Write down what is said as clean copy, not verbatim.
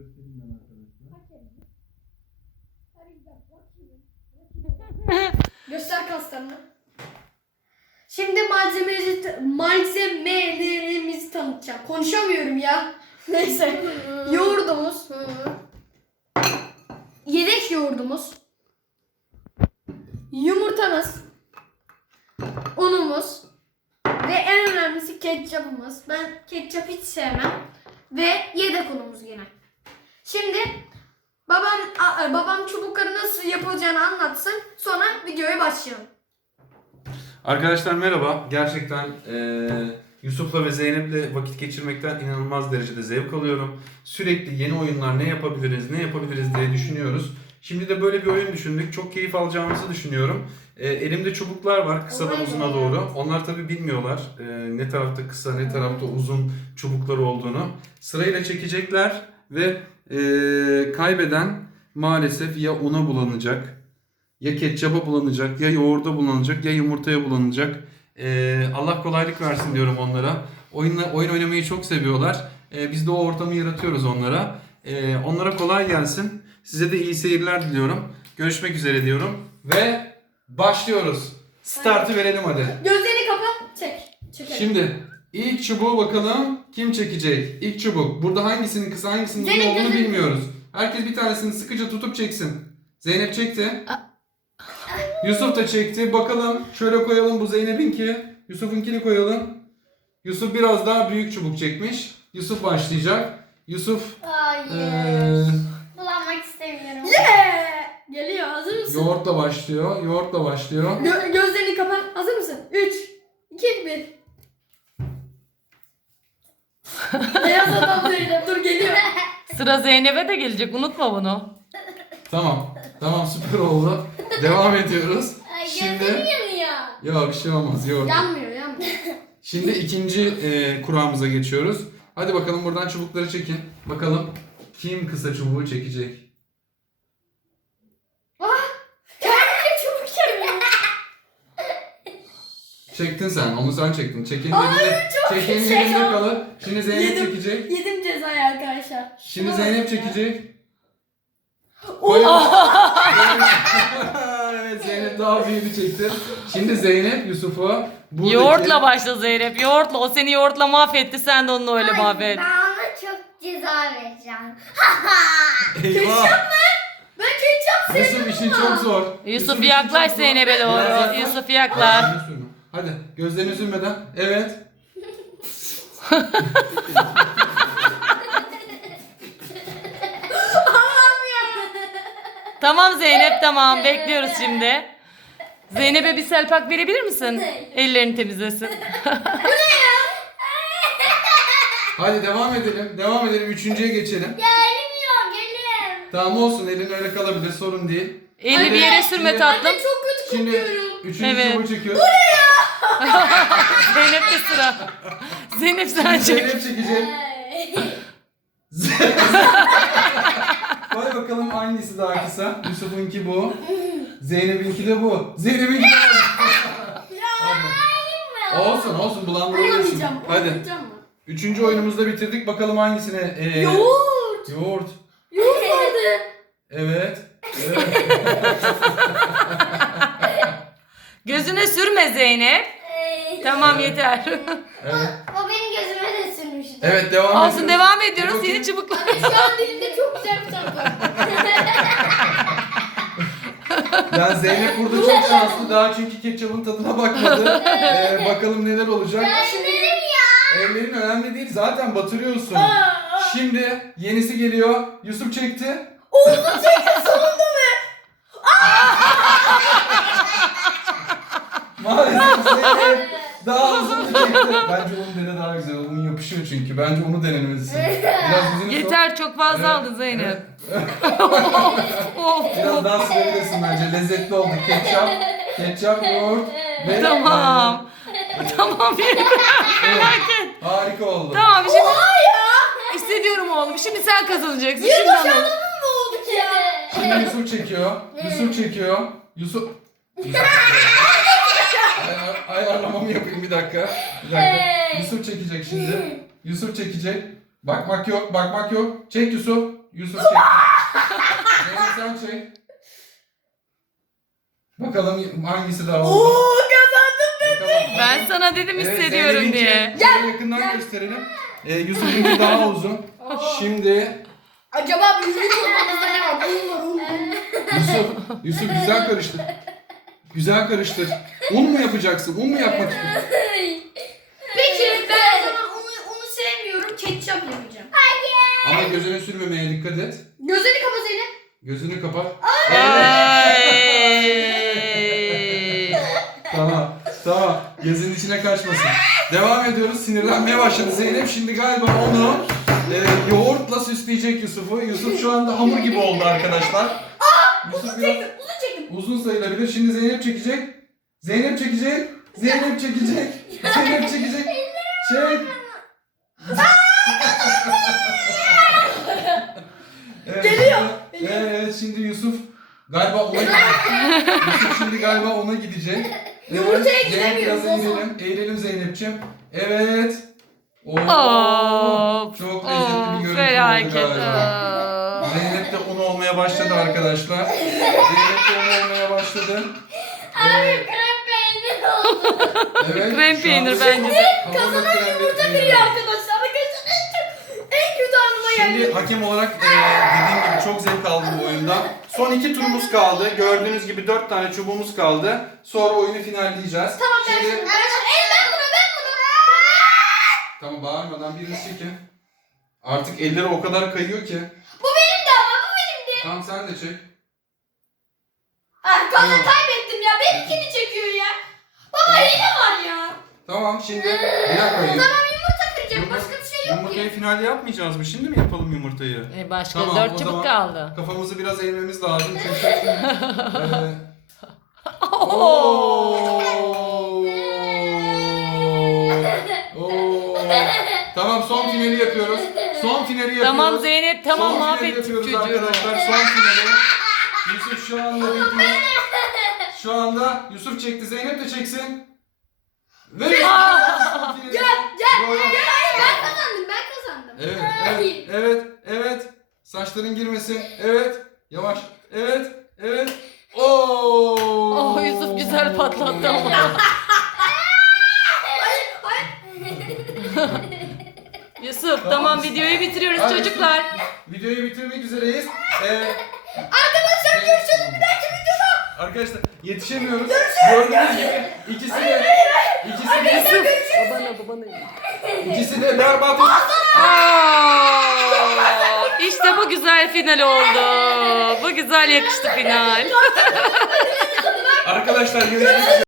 göstereyim ben arkadaşlar. Göster kaslarını. Şimdi malzemelerimizi tanıtacağım. Konuşamıyorum ya. Neyse. Yoğurdumuz. Yedek yoğurdumuz. Yumurtamız. Unumuz. Ve en önemlisi ketçapımız. Ben ketçap hiç sevmem. Ve yedek unumuz yine. Şimdi babam çubukları nasıl yapılacağını anlatsın. Sonra videoya başlayalım. Arkadaşlar merhaba. Gerçekten Yusuf'la ve Zeynep'le vakit geçirmekten inanılmaz derecede zevk alıyorum. Sürekli yeni oyunlar ne yapabiliriz diye düşünüyoruz. Şimdi de böyle bir oyun düşündük. Çok keyif alacağımızı düşünüyorum. Elimde çubuklar var kısadan uzuna doğru. Onlar tabi bilmiyorlar ne tarafta kısa ne tarafta uzun çubuklar olduğunu. Sırayla çekecekler ve kaybeden maalesef ya una bulanacak, ya ketçaba bulanacak, ya yoğurda bulanacak, ya yumurtaya bulanacak. Allah kolaylık versin diyorum onlara. Oyun oynamayı çok seviyorlar. Biz de o ortamı yaratıyoruz onlara. Onlara kolay gelsin. Size de iyi seyirler diliyorum. Görüşmek üzere diyorum. Ve başlıyoruz. Startı verelim hadi. Gözlerini kapat. Çekelim. Şimdi ilk çubuğu bakalım kim çekecek? İlk çubuk. Burada hangisinin kısa hangisinin uzun olduğunu bilmiyoruz. Herkes bir tanesini sıkıca tutup çeksin. Zeynep çekti. Yusuf da çekti. Bakalım şöyle koyalım, bu Zeynep'inki. Yusuf'unkini koyalım. Yusuf biraz daha büyük çubuk çekmiş. Yusuf başlayacak. Yusuf Hayır. Bulanmak istemiyorum. Geliyor. Hazır mısın? yoğurtla başlıyor. Gözlerini kapat. Hazır mısın? 3, 2, 1. Beyaz adam Zeynep. Dur geliyor. Sıra Zeynep'e de gelecek, unutma bunu. Tamam süper oldu. Devam ediyoruz. Ay, Şimdi gözlerim yanıyor. ya bir şey olmaz yoğurt. Yanmıyor. Şimdi ikinci kuramıza geçiyoruz. Hadi bakalım buradan çubukları çekin. Bakalım kim kısa çubuğu çekecek? Çabuk çevir. Çektin sen. Onu sen çektin. Çekenin Hayır, elinde, çok çekenin şey elinde ya. kalır. Şimdi Zeynep Yedim. çekecek. Yedim cezayı arkadaşlar. Şimdi Zeynep çekecek. Evet Zeynep daha büyüğünü çekti. Şimdi Zeynep Yusuf'u buradaki... Yoğurtla başla Zeynep, yoğurtla. O seni yoğurtla mahvetti, sen de onunla öyle mahvet. Ben ona çok ceza vereceğim. Eyvah! Ben ketçap Yusuf işin çok zor. Yusuf işin yaklaş çok zor. Zeynep'e Biraz doğru. yaklaş. Yusuf yaklaş. Gözlerini sürme. Hadi gözlerini sürmeden. Evet. Tamam Zeynep, tamam. Bekliyoruz şimdi. Zeynep'e bir selpak verebilir misin? Ellerini temizlesin. Hadi devam edelim. Devam edelim. Üçüncüye geçelim. Ya elim yok elim. Tamam olsun. Elin öyle kalabilir. Sorun değil. Elini bir yere sürme tatlım. çok kötü Şimdi kokuyorum. üçüncü Evet. çubuğu çekiyoruz. Zeynep de sıra. Zeynep sen çek. Zeynep çekecek. Koy bakalım hangisi daha kısa. Yusuf'unki bu. Zeynep'inki de bu. Zeynep'inki de bu. Olsun bulandırabilirsin. Olamayacağım. Hadi. Olamayacağım mı? Üçüncü oyunumuzda bitirdik. Bakalım hangisine? Yoğurt. Yoğurt. Yoğurt vardı. Evet. Gözüne sürme Zeynep. Tamam yeter. Evet. O benim gözüme de sürmüştü. Evet devam Olsun ediyoruz. devam ediyoruz. bakayım. Yeni çubuklar. Şu an dilimde çok güzel bir tat var. Yani Zeynep burada çok şanslı. Daha çünkü ketçapın tadına bakmadı. Bakalım neler olacak. Ellerim ya. Ellerin önemli değil. Zaten batırıyorsun. Şimdi yenisi geliyor. Yusuf çekti. Maalesef Zeynep daha uzun çekti. Bence onun dene daha güzel. Un yapışıyor çünkü. Bence onu denemelisin. Biraz yüzünü Yeter, çok fazla Evet, aldın Zeynep. evet. Of, Biraz of. daha sürebilirsin bence. Lezzetli oldu. Ketçap, yoğurt ve Tamam. Tamam. Evet, harika oldu. Tamam şimdi. İstediyorum oğlum. Şimdi sen kazanacaksın. Şimdi anladım. Ne oldu ki ya? Şimdi Yusuf çekiyor. Yusuf. Ayarlamamı yapayım bir dakika. Yusuf çekecek şimdi. Yusuf çekecek. Bakmak yok. Çek Yusuf. Yusuf çek. Zeynep sen çek. Bakalım hangisi daha oldu. Kazandım. Bakalım. Ben sana dedim hissediyorum Zeynep'inki diye. şöyle yakından gösterelim. Yusuf'unki daha uzun. Şimdi Acaba büyük olmamızda ne var? Un var, un. Yusuf güzel karıştır. Güzel karıştır. Un mu yapacaksın? Un mu yapmak istiyorsun? Peki ben o zaman unu sevmiyorum. Ketçap yapacağım. Ama gözüne sürmemeye dikkat et. Gözünü kapa Zeynep. Gözünü kapat. Ay. Tamam. Gözünün içine kaçmasın. Devam ediyoruz. Sinirlenmeye başladı Zeynep. Şimdi galiba onu yoğurtla süsleyecek Yusuf'u. Yusuf şu anda hamur gibi oldu arkadaşlar. Yusuf biraz Uzun çektim. uzun sayılabilir. Şimdi Zeynep çekecek. Zeynep çekecek. Zeynep çekecek. Zeynep çekecek. Çek. Evet, Geliyor. Evet şimdi Yusuf galiba ona gidecek. Yusuf şimdi galiba ona gidecek. Yumurtaya Evet, Zeynep gidemiyoruz biraz o zaman. eğilelim Zeynep'ciğim. Evet. Oo, Of. çok lezzetli bir görüntü oldu Felaket. galiba. Zeynep de un olmaya başladı arkadaşlar. Zeynep de un olmaya başladı. Abi krem peynir oldu. Evet. Krem şu peynir anda bence de. hamurla krem peynir. Kırıyor arkadaşlar. Bakın en kötü anıma geldi. Şimdi hakem olarak dediğim gibi çok zevk aldım bu oyundan. Son 2 turumuz kaldı. Gördüğünüz gibi 4 tane çubuğumuz kaldı. Sonra oyunu finalleyeceğiz. Tamam ben Şimdi... şunu. Ben bunu. Tamam bağırmadan biriniz çekin. Artık elleri o kadar kayıyor ki. Bu benim de ama bu benim de. Tamam sen de çek. Kazan kaybettim ya. Benimkini çekiyor ya. Baba hile var ya. Tamam şimdi bir dakika. Tamam yumurta kıracağım. Başka bir şey yok Yumurtayı ki. finalde yapmayacağız mı? Şimdi mi yapalım yumurtayı? Başka Tamam, 4 o çubuk zaman- kaldı. Kafamızı biraz eğmemiz lazım çünkü. Oo. Oo. Tamam son finali yapıyoruz. Son finali yapıyoruz. Tamam Zeynep tamam Son finali mahvettik yapıyoruz çocuğu. arkadaşlar. Son finali. Yusuf şu anda bekliyor. Şu anda Yusuf çekti. Zeynep de çeksin. Ve Gel. Ben kazandım. Ben kazandım. Evet. Saçların girmesin. Evet. Yavaş. Evet. Oo. Oh Yusuf güzel patlattı ama. Yusuf tamam videoyu bitiriyoruz Hadi çocuklar. Videoyu bitirmek üzereyiz. Arkadaşlar görüşürüz bir dahaki videoda. Arkadaşlar yetişemiyoruz. Gördüğünüz gibi ikisi de berbat. İşte bu güzel final oldu. Bu güzel yakıştı final. Arkadaşlar görüşmek üzere.